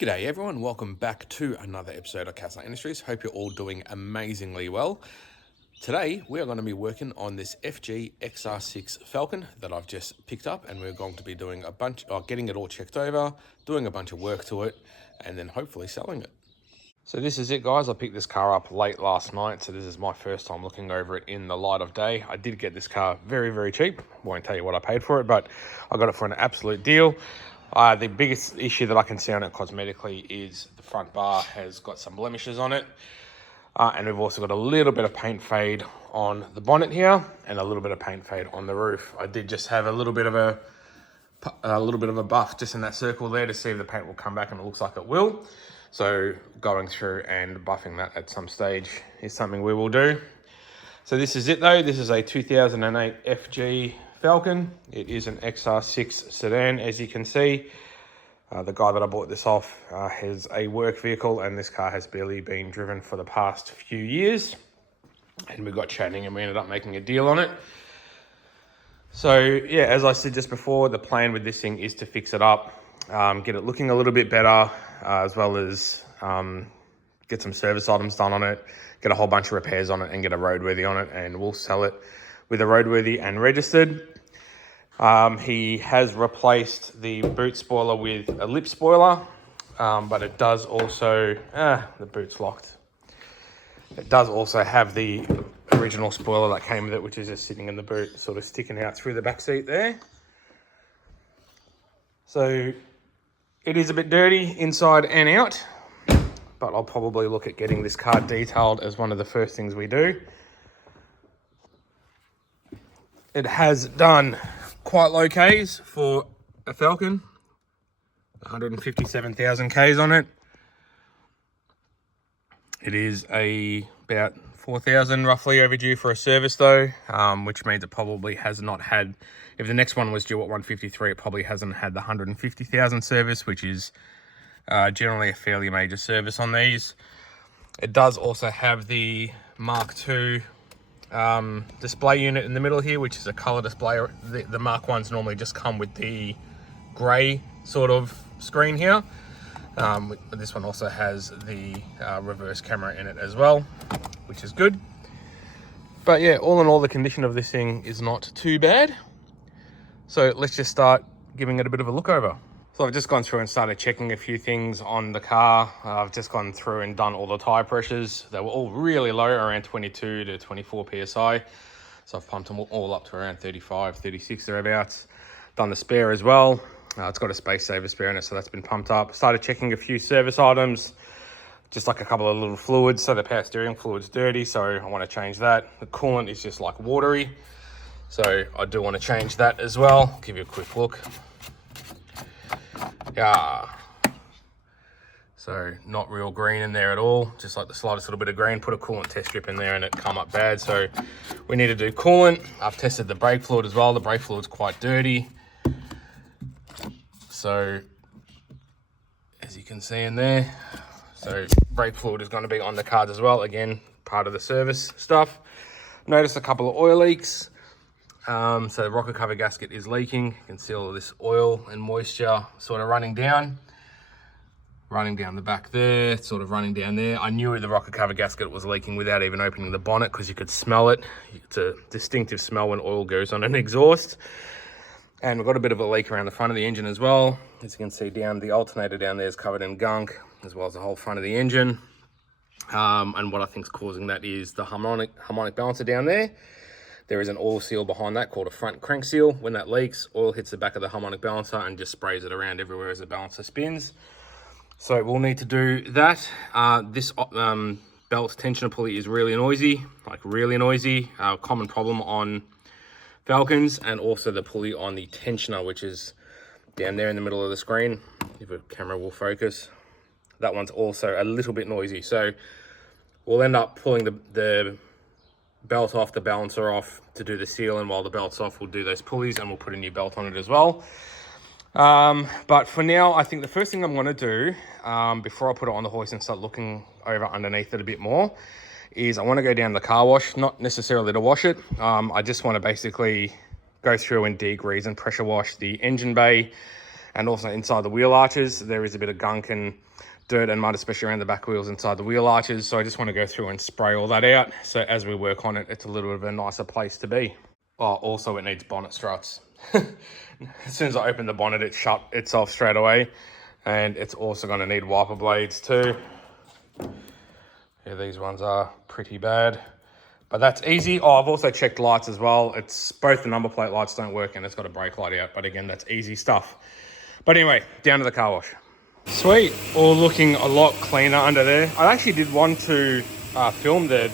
G'day everyone, welcome back to another episode of Cassar Industries. Hope you're all doing amazingly well. Today we are going to be working on this FG XR6 Falcon that I've just picked up, and we're going to be doing getting it all checked over, doing a bunch of work to it, and then hopefully selling it. So this is it, guys. I picked this car up late last night, so this is my first time looking over it in the light of day. I did get this car very, very cheap. Won't tell you what I paid for it, but I got it for an absolute deal. The biggest issue that I can see on it cosmetically is the front bar has got some blemishes on it. And we've also got a little bit of paint fade on the bonnet here and a little bit of paint fade on the roof. I did just have a little bit of a buff just in that circle there to see if the paint will come back, and it looks like it will. So going through and buffing that at some stage is something we will do. So this is it though. This is a 2008 FG Falcon. It is an XR6 sedan, as you can see. The guy that I bought this off has a work vehicle, and this car has barely been driven for the past few years. And we got chatting and we ended up making a deal on it. So yeah, as I said just before, the plan with this thing is to fix it up, get it looking a little bit better, as well as get some service items done on it, get a whole bunch of repairs on it, and get a roadworthy on it, and we'll sell it with a roadworthy and registered. He has replaced the boot spoiler with a lip spoiler, but it does also, the boot's locked. It does also have the original spoiler that came with it, which is just sitting in the boot, sort of sticking out through the back seat there. So it is a bit dirty inside and out, but I'll probably look at getting this car detailed as one of the first things we do. It has done quite low Ks for a Falcon, 157,000 Ks on it. It is about 4,000 roughly overdue for a service though, which means it probably has not had, if the next one was due at 153, it probably hasn't had the 150,000 service, which is generally a fairly major service on these. It does also have the Mark II display unit in the middle here, which is a color display. The Mark 1s normally just come with the gray sort of screen here. This one also has the reverse camera in it as well, which is good. But yeah, all in all, the condition of this thing is not too bad. So let's just start giving it a bit of a look over. So I've just gone through and started checking a few things on the car. I've just gone through and done all the tire pressures. They were all really low, around 22 to 24 PSI. So I've pumped them all up to around 35, 36 thereabouts. Done the spare as well. It's got a space saver spare in it, so that's been pumped up. Started checking a few service items, just like a couple of little fluids. So the power steering fluid's dirty, so I want to change that. The coolant is just like watery, so I do want to change that as well. Give you a quick look. Yeah, so not real green in there at all, just like the slightest little bit of green. Put a coolant test strip in there and it come up bad, so we need to do coolant. I've tested the brake fluid as well. The brake fluid's quite dirty, so as you can see in there, so brake fluid is going to be on the cards as well, again part of the service stuff. Noticed a couple of oil leaks. So the rocker cover gasket is leaking. You can see all of this oil and moisture sort of running down the back there, sort of running down there. I knew the rocker cover gasket was leaking without even opening the bonnet, because you could smell it. It's a distinctive smell when oil goes on an exhaust. And we've got a bit of a leak around the front of the engine as well. As you can see, the alternator down there is covered in gunk, as well as the whole front of the engine. And what I think is causing that is the harmonic balancer down there. There is an oil seal behind that called a front crank seal. When that leaks, oil hits the back of the harmonic balancer and just sprays it around everywhere as the balancer spins. So we'll need to do that. This belt tensioner pulley is really noisy, common problem on Falcons, and also the pulley on the tensioner, which is down there in the middle of the screen. If a camera will focus, that one's also a little bit noisy. So we'll end up pulling the belt off, the balancer off to do the seal, and while the belt's off, we'll do those pulleys and we'll put a new belt on it as well. But for now, I think the first thing I'm going to do before I put it on the hoist and start looking over underneath it a bit more is I want to go down the car wash, not necessarily to wash it. I just want to basically go through and degrease and pressure wash the engine bay and also inside the wheel arches. There is a bit of gunk and dirt and mud, especially around the back wheels inside the wheel arches. So I just want to go through and spray all that out. So as we work on it, it's a little bit of a nicer place to be. Oh, also it needs bonnet struts. As soon as I open the bonnet, it shut itself straight away. And it's also going to need wiper blades too. Yeah, these ones are pretty bad, but that's easy. Oh, I've also checked lights as well. It's both the number plate lights don't work and it's got a brake light out, but again, that's easy stuff. But anyway, down to the car wash. Sweet, all looking a lot cleaner under there. I actually did want to film the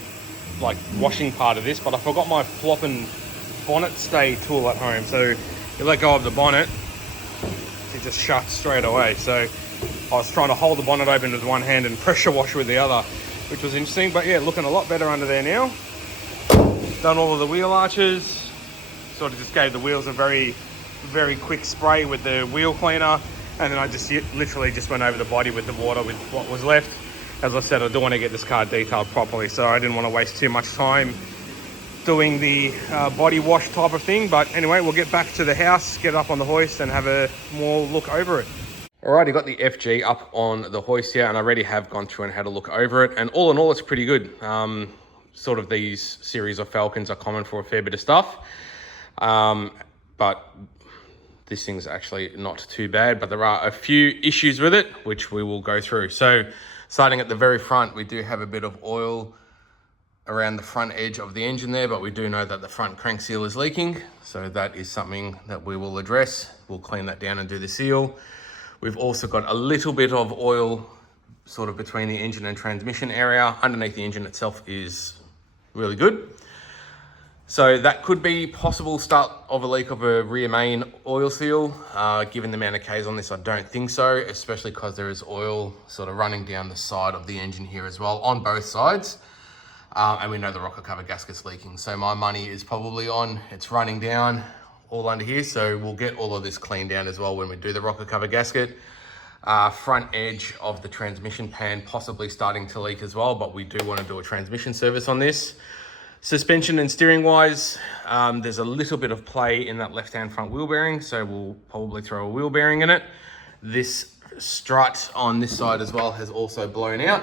washing part of this, but I forgot my flopping bonnet stay tool at home. So you let go of the bonnet, it just shuts straight away. So I was trying to hold the bonnet open with one hand and pressure wash with the other, which was interesting. But yeah, looking a lot better under there now. Done all of the wheel arches. Sort of just gave the wheels a very, very quick spray with the wheel cleaner. And then I just literally just went over the body with the water with what was left. As I said, I do want to get this car detailed properly, so I didn't want to waste too much time doing the body wash type of thing. But anyway, we'll get back to the house, get up on the hoist and have a more look over it. Alright, I got the FG up on the hoist here and I already have gone through and had a look over it. And all in all, it's pretty good. Sort of these series of Falcons are common for a fair bit of stuff. But this thing's actually not too bad, but there are a few issues with it, which we will go through. So starting at the very front, we do have a bit of oil around the front edge of the engine there, but we do know that the front crank seal is leaking. So that is something that we will address. We'll clean that down and do the seal. We've also got a little bit of oil sort of between the engine and transmission area. Underneath the engine itself is really good. So that could be possible start of a leak of a rear main oil seal. Given the amount of Ks on this, I don't think so, especially because there is oil sort of running down the side of the engine here as well on both sides. And we know the rocker cover gasket's leaking. So my money is probably on, it's running down all under here. So we'll get all of this cleaned down as well when we do the rocker cover gasket. Front edge of the transmission pan possibly starting to leak as well, but we do want to do a transmission service on this. Suspension and steering wise, there's a little bit of play in that left-hand front wheel bearing, so we'll probably throw a wheel bearing in it. This strut on this side as well has also blown out.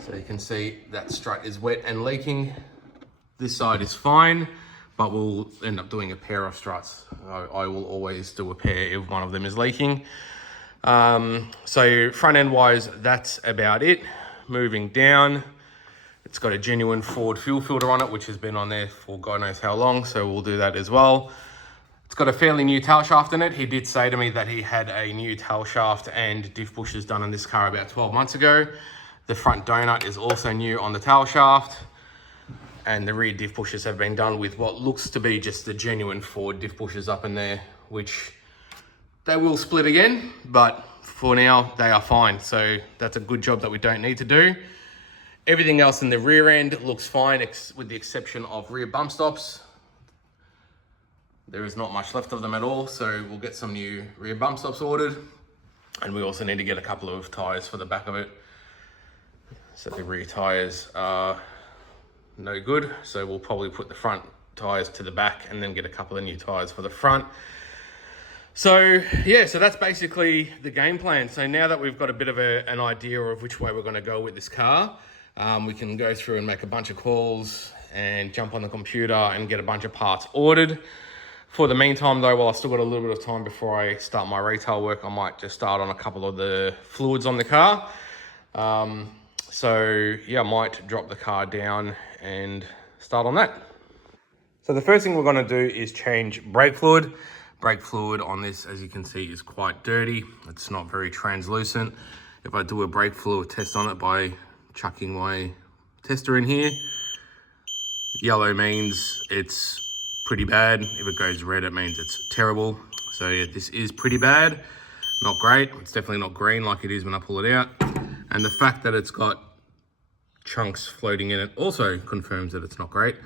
So you can see that strut is wet and leaking. This side is fine, but we'll end up doing a pair of struts. I will always do a pair if one of them is leaking. So front end wise, that's about it. Moving down, it's got a genuine Ford fuel filter on it, which has been on there for God knows how long, so we'll do that as well. It's got a fairly new tail shaft in it. He did say to me that he had a new tail shaft and diff bushes done on this car about 12 months ago. The front donut is also new on the tail shaft, and the rear diff bushes have been done with what looks to be just the genuine Ford diff bushes up in there, which they will split again, but for now they are fine. So that's a good job that we don't need to do. Everything else in the rear end looks fine, with the exception of rear bump stops. There is not much left of them at all, so we'll get some new rear bump stops ordered. And we also need to get a couple of tires for the back of it. So the rear tires are no good, so we'll probably put the front tires to the back and then get a couple of new tires for the front. So yeah, so that's basically the game plan. So now that we've got a bit of an idea of which way we're going to go with this car, we can go through and make a bunch of calls and jump on the computer and get a bunch of parts ordered. For the meantime though, while I've still got a little bit of time before I start my retail work, I might just start on a couple of the fluids on the car. So yeah, I might drop the car down and start on that. So the first thing we're going to do is change brake fluid. Brake fluid on this, as you can see, is quite dirty. It's not very translucent. If I do a brake fluid test on it by chucking my tester in here, yellow means it's pretty bad. If it goes red, it means it's terrible. So yeah, this is pretty bad, not great. It's definitely not green like it is when I pull it out. And the fact that it's got chunks floating in it also confirms that it's not great.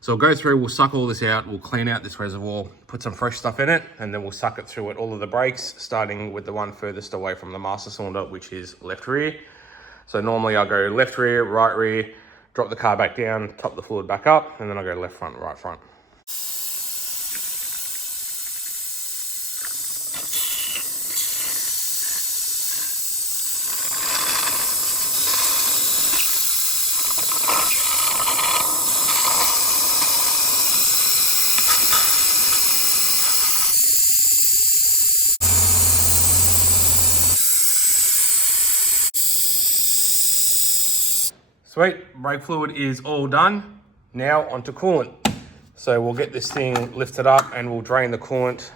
So we'll go through, we'll suck all this out, we'll clean out this reservoir, put some fresh stuff in it, and then we'll suck it through at all of the brakes, starting with the one furthest away from the master cylinder, which is left rear. So normally I'll go left rear, right rear, drop the car back down, top the fluid back up, and then I'll go left front, right front. Sweet, brake fluid is all done. Now onto coolant. So we'll get this thing lifted up and we'll drain the coolant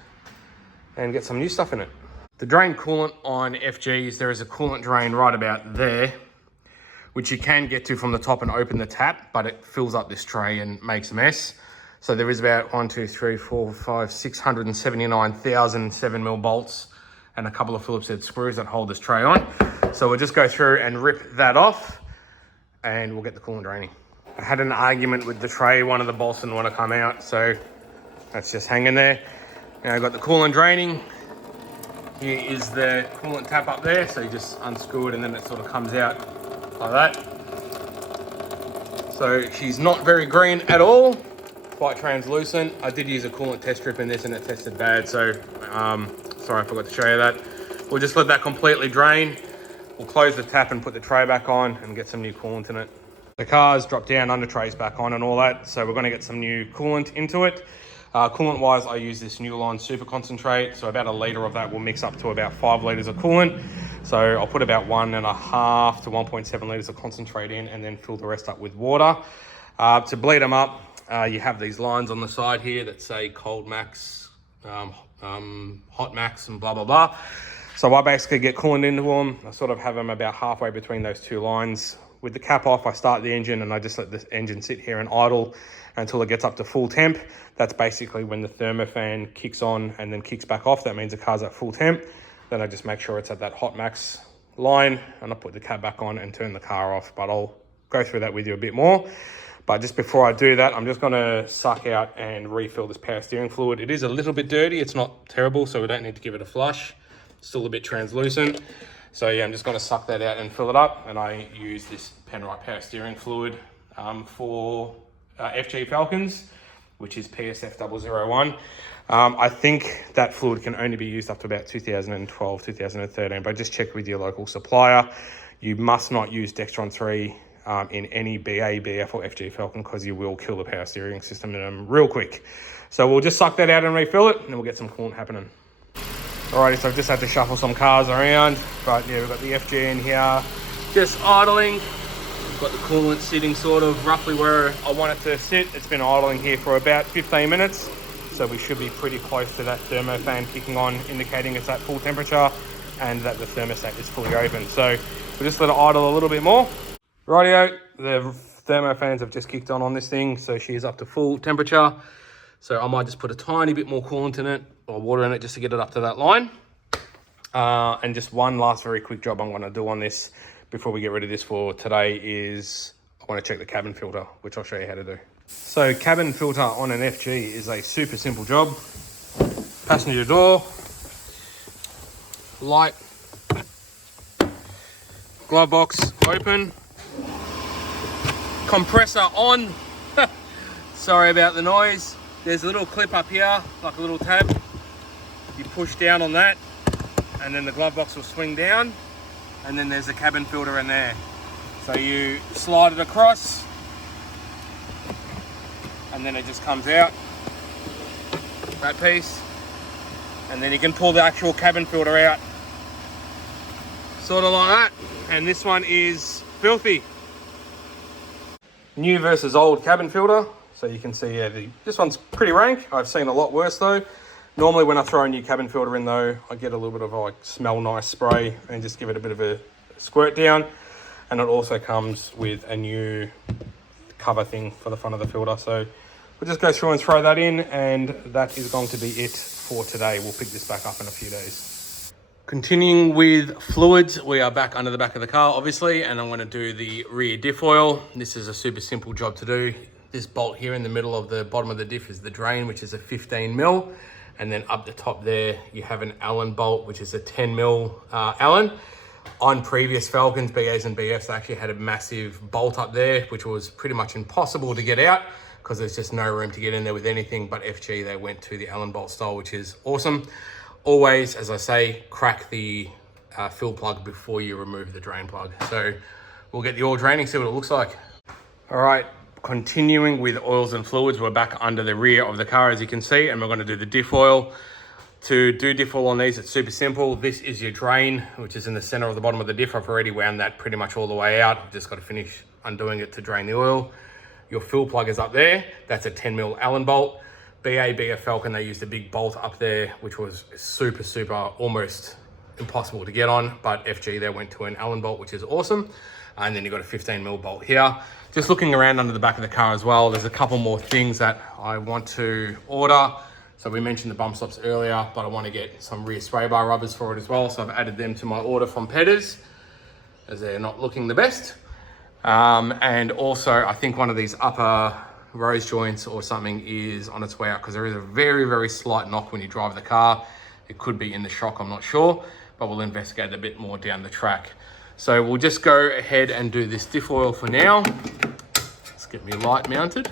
and get some new stuff in it. The drain coolant on FGs, there is a coolant drain right about there, which you can get to from the top and open the tap, but it fills up this tray and makes a mess. So there is about 679,000 7mm bolts and a couple of Phillips head screws that hold this tray on. So we'll just go through and rip that off, and we'll get the coolant draining. I had an argument with the tray. One of the bolts didn't want to come out, so that's just hanging there. Now I've got the coolant draining. Here is the coolant tap up there, so you just unscrew it and then it sort of comes out like that. So she's not very green at all, quite translucent. I did use a coolant test strip in this and it tested bad, so sorry I forgot to show you that. We'll just let that completely drain. We'll close the tap and put the tray back on and get some new coolant in it. The car's dropped down, under trays back on and all that, so we're going to get some new coolant into it. Coolant wise, I use this New Line Super Concentrate, so about 1 litre of that will mix up to about 5 litres of coolant. So I'll put about 1.5 to 1.7 litres of concentrate in and then fill the rest up with water. To bleed them up, you have these lines on the side here that say cold max, hot max and blah, blah, blah. So I basically get coolant into them. I sort of have them about halfway between those two lines. With the cap off, I start the engine and I just let the engine sit here and idle until it gets up to full temp. That's basically when the thermofan kicks on and then kicks back off. That means the car's at full temp. Then I just make sure it's at that hot max line and I put the cap back on and turn the car off. But I'll go through that with you a bit more. But just before I do that, I'm just going to suck out and refill this power steering fluid. It is a little bit dirty. It's not terrible, so we don't need to give it a flush. Still a bit translucent. So yeah, I'm just going to suck that out and fill it up. And I use this Penrite power steering fluid for FG Falcons, which is PSF 001. I think that fluid can only be used up to about 2012, 2013, but just check with your local supplier. You must not use Dextron 3 in any BA, BF or FG Falcon because you will kill the power steering system in them real quick. So we'll just suck that out and refill it and then we'll get some coolant happening. Alrighty, so I've just had to shuffle some cars around, but yeah, we've got the FG in here, just idling. We've got the coolant sitting sort of roughly where I want it to sit. It's been idling here for about 15 minutes, so we should be pretty close to that thermofan kicking on, indicating it's at full temperature and that the thermostat is fully open. So we'll just let it idle a little bit more. Rightio, the thermofans have just kicked on this thing, so she is up to full temperature. So I might just put a tiny bit more coolant in it or water in it just to get it up to that line. And just one last very quick job I'm going to do on this before we get rid of this for today is I want to check the cabin filter, which I'll show you how to do. So cabin filter on an FG is a super simple job. Passenger door, light, glove box open, compressor on. Sorry about the noise. There's a little clip up here, like a little tab. You push down on that and then the glove box will swing down and then there's a cabin filter in there. So you slide it across and then it just comes out, that piece. And then you can pull the actual cabin filter out, sort of like that. And this one is filthy. New versus old cabin filter. So you can see, yeah, this one's pretty rank. I've seen a lot worse though. Normally when I throw a new cabin filter in though, I get a little bit of like smell nice spray and just give it a bit of a squirt down. And it also comes with a new cover thing for the front of the filter. So we'll just go through and throw that in and that is going to be it for today. We'll pick this back up in a few days. Continuing with fluids, we are back under the back of the car, obviously, and I'm going to do the rear diff oil. This is a super simple job to do. This bolt here in the middle of the bottom of the diff is the drain, which is a 15 mil. And then up the top there, you have an Allen bolt, which is a 10 mil Allen. On previous Falcons, BAs and BFs, they actually had a massive bolt up there, which was pretty much impossible to get out because there's just no room to get in there with anything. But FG, they went to the Allen bolt style, which is awesome. Always, as I say, crack the fill plug before you remove the drain plug. So we'll get the oil draining, see what it looks like. All right, continuing with oils and fluids, we're back under the rear of the car, as you can see, and we're going to do the diff oil. To do diff oil on these, it's super simple. This is your drain, which is in the center of the bottom of the diff. I've already wound that pretty much all the way out. I've just got to finish undoing it to drain the oil. Your fill plug is up there. That's a 10 mil Allen bolt. BF Falcon, they used a big bolt up there, which was super, almost impossible to get on. But FG, they went to an Allen bolt, which is awesome. And then you've got a 15 mil bolt here. Just looking around under the back of the car as well, there's a couple more things that I want to order. So we mentioned the bump stops earlier, but I want to get some rear sway bar rubbers for it as well. So I've added them to my order from Petters, as they're not looking the best. And also, I think one of these upper rose joints or something is on its way out, because there is a very slight knock when you drive the car. It could be in the shock, I'm not sure, but we'll investigate a bit more down the track. So we'll just go ahead and do this diff oil for now. Let's get me light mounted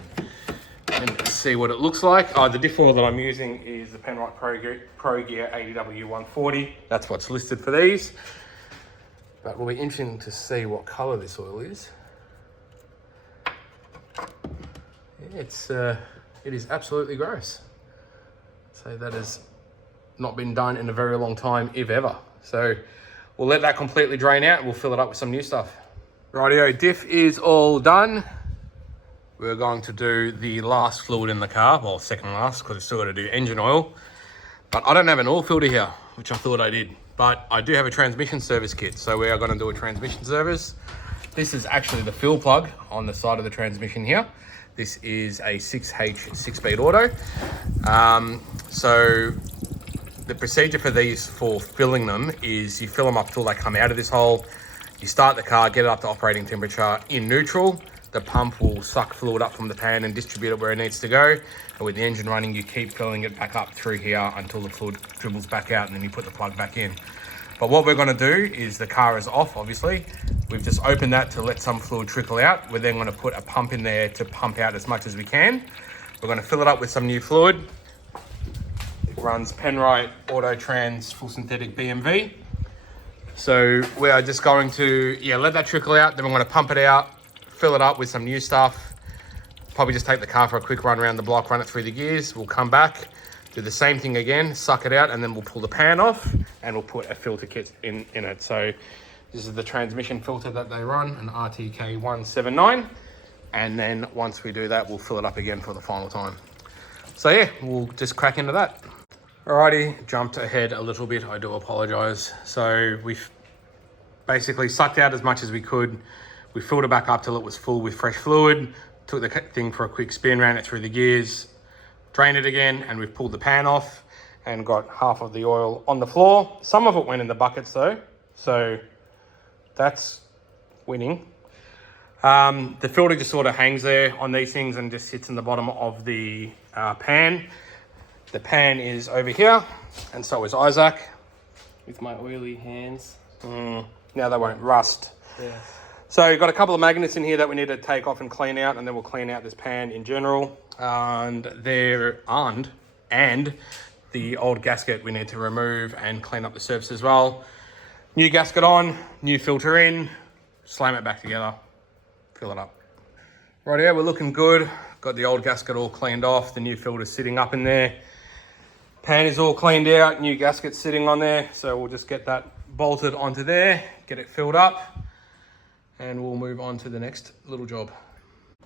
and see what it looks like. The diff oil that I'm using is the Penrite Pro Gear 80W140. That's what's listed for these. But will be interesting to see what color this oil is. It is absolutely gross. So that has not been done in a very long time, if ever. So we'll let that completely drain out and we'll fill it up with some new stuff. Rightio, diff is all done. We're going to do the last fluid in the car, well, second last, because it's still got to do engine oil. But I don't have an oil filter here, which I thought I did. But I do have a transmission service kit, so we are going to do a transmission service. This is actually the fill plug on the side of the transmission here. This is a 6H 6-speed auto. So the procedure for these, for filling them, is you fill them up till they come out of this hole. You start the car, get it up to operating temperature in neutral. The pump will suck fluid up from the pan and distribute it where it needs to go. And with the engine running, you keep filling it back up through here until the fluid dribbles back out, and then you put the plug back in. But what we're going to do is, the car is off, obviously. We've just opened that to let some fluid trickle out. We're then going to put a pump in there to pump out as much as we can. We're going to fill it up with some new fluid. It runs Penrite Auto Trans Full Synthetic BMV. So we are just going to, let that trickle out. Then we're going to pump it out, fill it up with some new stuff. Probably just take the car for a quick run around the block, run it through the gears. We'll come back, do the same thing again, suck it out, and then we'll pull the pan off and we'll put a filter kit in it. So this is the transmission filter that they run, an RTK 179. And then once we do that, we'll fill it up again for the final time. So we'll just crack into that. Alrighty, jumped ahead a little bit, I do apologize. So we've basically sucked out as much as we could. We filled it back up till it was full with fresh fluid, took the thing for a quick spin, ran it through the gears, drained it again, and we've pulled the pan off and got half of the oil on the floor. Some of it went in the buckets though, so that's winning. The filter just sort of hangs there on these things and just sits in the bottom of the pan. The pan is over here, and so is Isaac. With my oily hands. Now they won't rust. Yeah. So you've got a couple of magnets in here that we need to take off and clean out, and then we'll clean out this pan in general. And the old gasket we need to remove and clean up the surface as well. New gasket on, new filter in, slam it back together, fill it up. Right, we're looking good. Got the old gasket all cleaned off, the new filter sitting up in there. Pan is all cleaned out, new gasket sitting on there. So we'll just get that bolted onto there, get it filled up, and we'll move on to the next little job.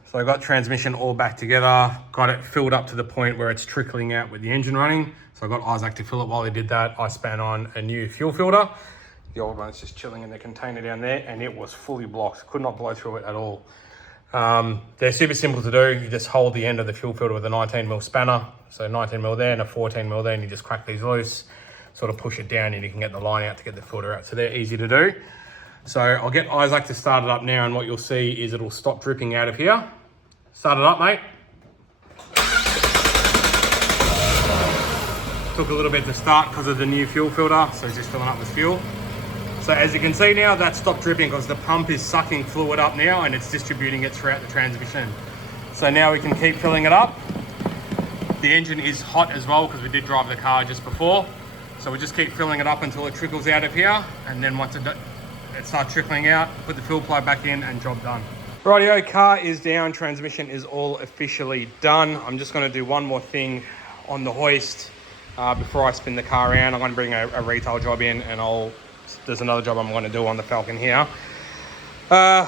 So I got transmission all back together, got it filled up to the point where it's trickling out with the engine running. So I got Isaac to fill it. While he did that, I span on a new fuel filter. The old one's just chilling in the container down there, and it was fully blocked. Could not blow through it at all. They're super simple to do. You just hold the end of the fuel filter with a 19mm spanner. So 19mm there and a 14mm there, and you just crack these loose. sort of push it down and you can get the line out to get the filter out. So they're easy to do. So I'll get Isaac to start it up now, and what you'll see is it'll stop dripping out of here. Start it up, mate. Took a little bit to start because of the new fuel filter, so just filling up with fuel. So as you can see now, that stopped dripping because the pump is sucking fluid up now and it's distributing it throughout the transmission. So now we can keep filling it up. The engine is hot as well because we did drive the car just before. So we just keep filling it up until it trickles out of here, and then once it starts trickling out, put the fuel plug back in and job done. Rightio, car is down, transmission is all officially done. I'm just going to do one more thing on the hoist before I spin the car around. I'm going to bring a retail job in, and there's another job I'm going to do on the Falcon here. Far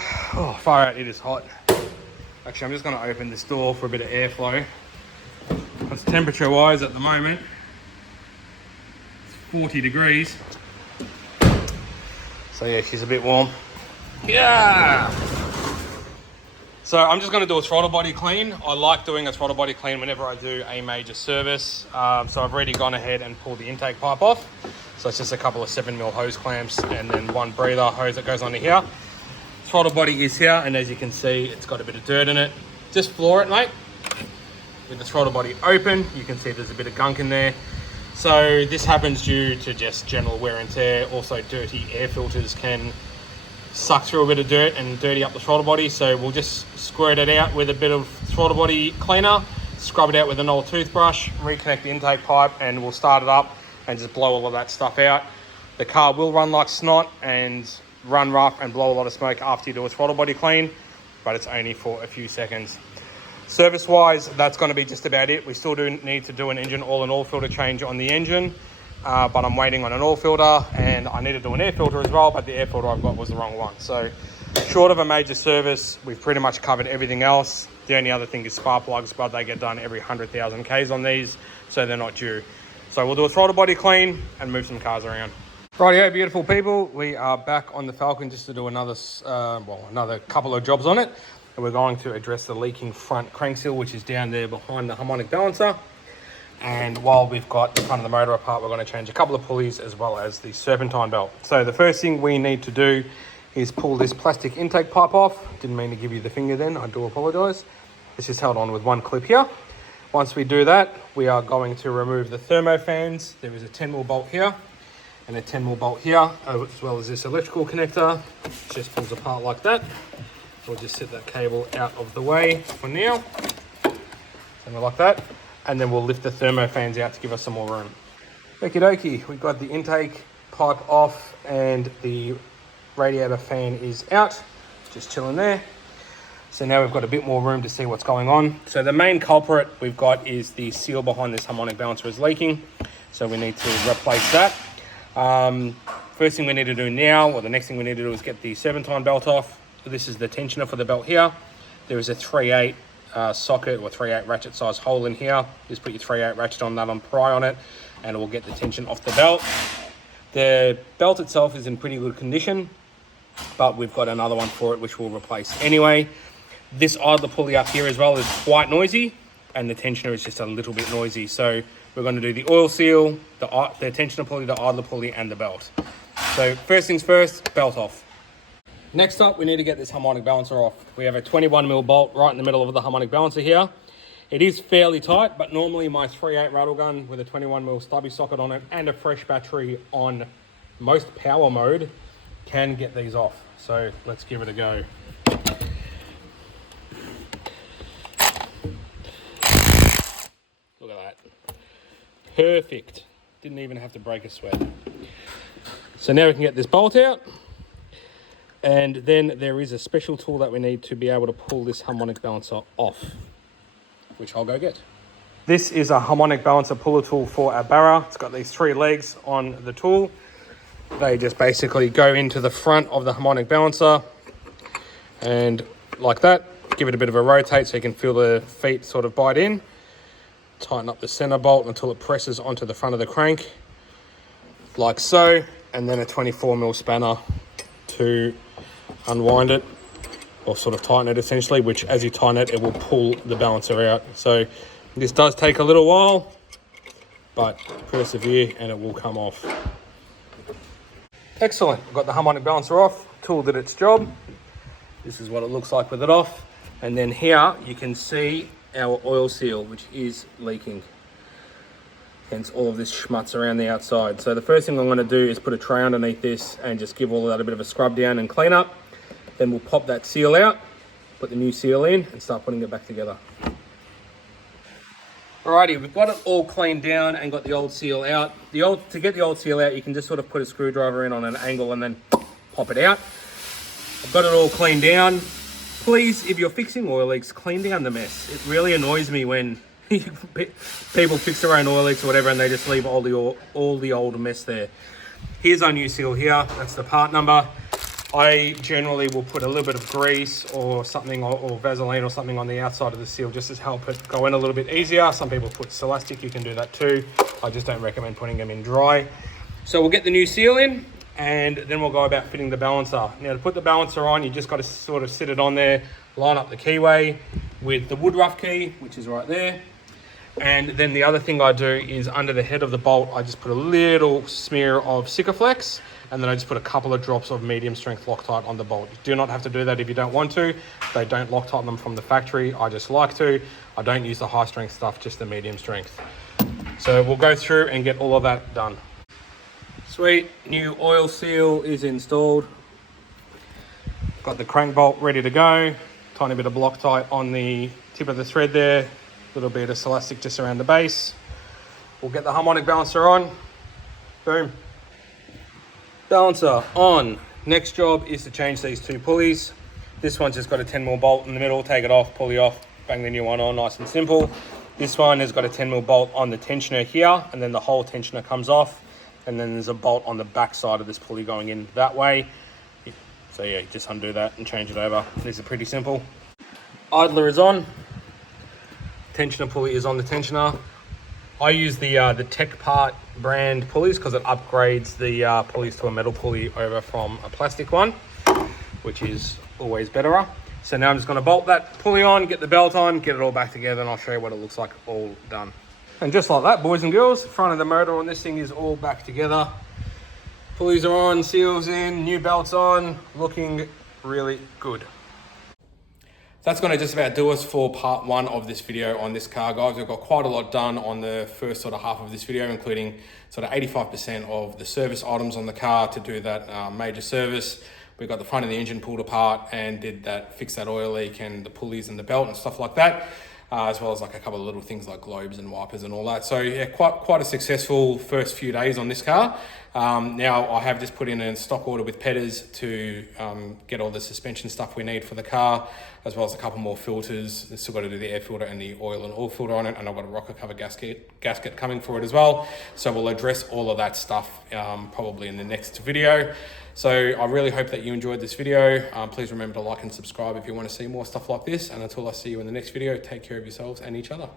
out, it is hot. Actually, I'm just going to open this door for a bit of airflow. Because temperature wise at the moment, it's 40 degrees. So yeah, she's a bit warm. Yeah! So I'm just going to do a throttle body clean. I like doing a throttle body clean whenever I do a major service. So I've already gone ahead and pulled the intake pipe off. So it's just a couple of 7mm hose clamps and then one breather hose that goes under here. Throttle body is here, and as you can see, it's got a bit of dirt in it. Just floor it, mate. With the throttle body open, you can see there's a bit of gunk in there. So this happens due to just general wear and tear. Also, dirty air filters can suck through a bit of dirt and dirty up the throttle body. So we'll just squirt it out with a bit of throttle body cleaner, scrub it out with an old toothbrush, reconnect the intake pipe, and we'll start it up and just blow all of that stuff out. The car will run like snot and run rough and blow a lot of smoke after you do a throttle body clean, but it's only for a few seconds. Service wise, that's going to be just about it. We still do need to do an engine oil and oil filter change on the engine, but I'm waiting on an oil filter, and I need to do an air filter as well, but the air filter I've got was the wrong one. So short of a major service, we've pretty much covered everything else. The only other thing is spark plugs, but they get done every 100,000 Ks on these, so they're not due. So we'll do a throttle body clean and move some cars around. Rightio, beautiful people, we are back on the Falcon just to do another couple of jobs on it. And we're going to address the leaking front crank seal, which is down there behind the harmonic balancer. And while we've got the front of the motor apart, we're going to change a couple of pulleys as well as the serpentine belt. So the first thing we need to do is pull this plastic intake pipe off. Didn't mean to give you the finger then, I do apologise. It's just held on with one clip here. Once we do that, we are going to remove the thermo fans. There is a 10mm bolt here and a 10mm bolt here, as well as this electrical connector. It just pulls apart like that. We'll just set that cable out of the way for now. Something like that. And then we'll lift the thermo fans out to give us some more room. Okie dokie, we've got the intake pipe off and the radiator fan is out. Just chilling there. So now we've got a bit more room to see what's going on. So the main culprit we've got is the seal behind this harmonic balancer is leaking. So we need to replace that. First thing we need to do now, or the next thing we need to do, is get the serpentine belt off. This is the tensioner for the belt here. There is a 3/8 socket or 3/8 ratchet size hole in here. Just put your 3/8 ratchet on that, on pry on it, and it will get the tension off the belt. The belt itself is in pretty good condition, but we've got another one for it which we'll replace anyway. This idler pulley up here as well is quite noisy, and the tensioner is just a little bit noisy. So we're going to do the oil seal, the tensioner pulley, the idler pulley, and the belt. So first things first, belt off. Next up, we need to get this harmonic balancer off. We have a 21mm bolt right in the middle of the harmonic balancer here. It is fairly tight, but normally my 3/8 rattle gun with a 21mm stubby socket on it and a fresh battery on most power mode can get these off. So let's give it a go. Look at that. Perfect. Didn't even have to break a sweat. So now we can get this bolt out. And then there is a special tool that we need to be able to pull this harmonic balancer off, which I'll go get. This is a harmonic balancer puller tool for our Barra. It's got these 3 legs on the tool. They just basically go into the front of the harmonic balancer and like that. Give it a bit of a rotate so you can feel the feet sort of bite in. Tighten up the center bolt until it presses onto the front of the crank, like so. And then a 24mm spanner to unwind it, or sort of tighten it essentially, which as you tighten it, it will pull the balancer out. So this does take a little while, but persevere and it will come off. Excellent, I've got the harmonic balancer off, tool did its job. This is what it looks like with it off. And then here you can see our oil seal, which is leaking. Hence all of this schmutz around the outside. So the first thing I'm going to do is put a tray underneath this and just give all of that a bit of a scrub down and clean up. Then we'll pop that seal out, put the new seal in and start putting it back together. Alrighty, we've got it all cleaned down and got the old seal out. To get the old seal out, you can just sort of put a screwdriver in on an angle and then pop it out. I've got it all cleaned down. Please, if you're fixing oil leaks, clean down the mess. It really annoys me when people fix their own oil leaks or whatever and they just leave all the old mess there. Here's our new seal here. That's the part number. I generally will put a little bit of grease or something, or Vaseline or something on the outside of the seal just to help it go in a little bit easier. Some people put Celastic, you can do that too. I just don't recommend putting them in dry. So we'll get the new seal in and then we'll go about fitting the balancer. Now to put the balancer on, you just got to sort of sit it on there, line up the keyway with the wood rough key, which is right there. And then the other thing I do is under the head of the bolt, I just put a little smear of Sikaflex, and then I just put a couple of drops of medium strength Loctite on the bolt. You do not have to do that if you don't want to. They don't Loctite them from the factory. I just like to. I don't use the high strength stuff, just the medium strength. So we'll go through and get all of that done. Sweet, new oil seal is installed. Got the crank bolt ready to go. Tiny bit of Loctite on the tip of the thread there. Little bit of Celastic just around the base. We'll get the harmonic balancer on. Boom. Balancer on. Next job is to change these two pulleys. This one's just got a 10mm bolt in the middle. Take it off, pulley off, bang the new one on, nice and simple. This one has got a 10mm bolt on the tensioner here, and then the whole tensioner comes off. And then there's a bolt on the back side of this pulley going in that way. So yeah, just undo that and change it over. These are pretty simple. Idler is on. Tensioner pulley is on the tensioner. I use the Tech Part brand pulleys because it upgrades the pulleys to a metal pulley over from a plastic one, which is always better. So now I'm just going to bolt that pulley on, get the belt on, get it all back together, and I'll show you what it looks like all done. And just like that, boys and girls, front of the motor on this thing is all back together. Pulleys are on, seals in, new belts on, looking really good. That's going to just about do us for part one of this video on this car, guys. We've got quite a lot done on the first sort of half of this video, including sort of 85% of the service items on the car to do that major service. We got the front of the engine pulled apart and fixed that oil leak and the pulleys and the belt and stuff like that, as well as like a couple of little things like globes and wipers and all that. So yeah, quite a successful first few days on this car. Now I have just put in a stock order with Petters to get all the suspension stuff we need for the car, as well as a couple more filters. Still got to do the air filter and the oil and oil filter on it, and I've got a rocker cover gasket coming for it as well. So we'll address all of that stuff probably in the next video. So I really hope that you enjoyed this video. Please remember to like and subscribe if you want to see more stuff like this. And until I see you in the next video, take care of yourselves and each other.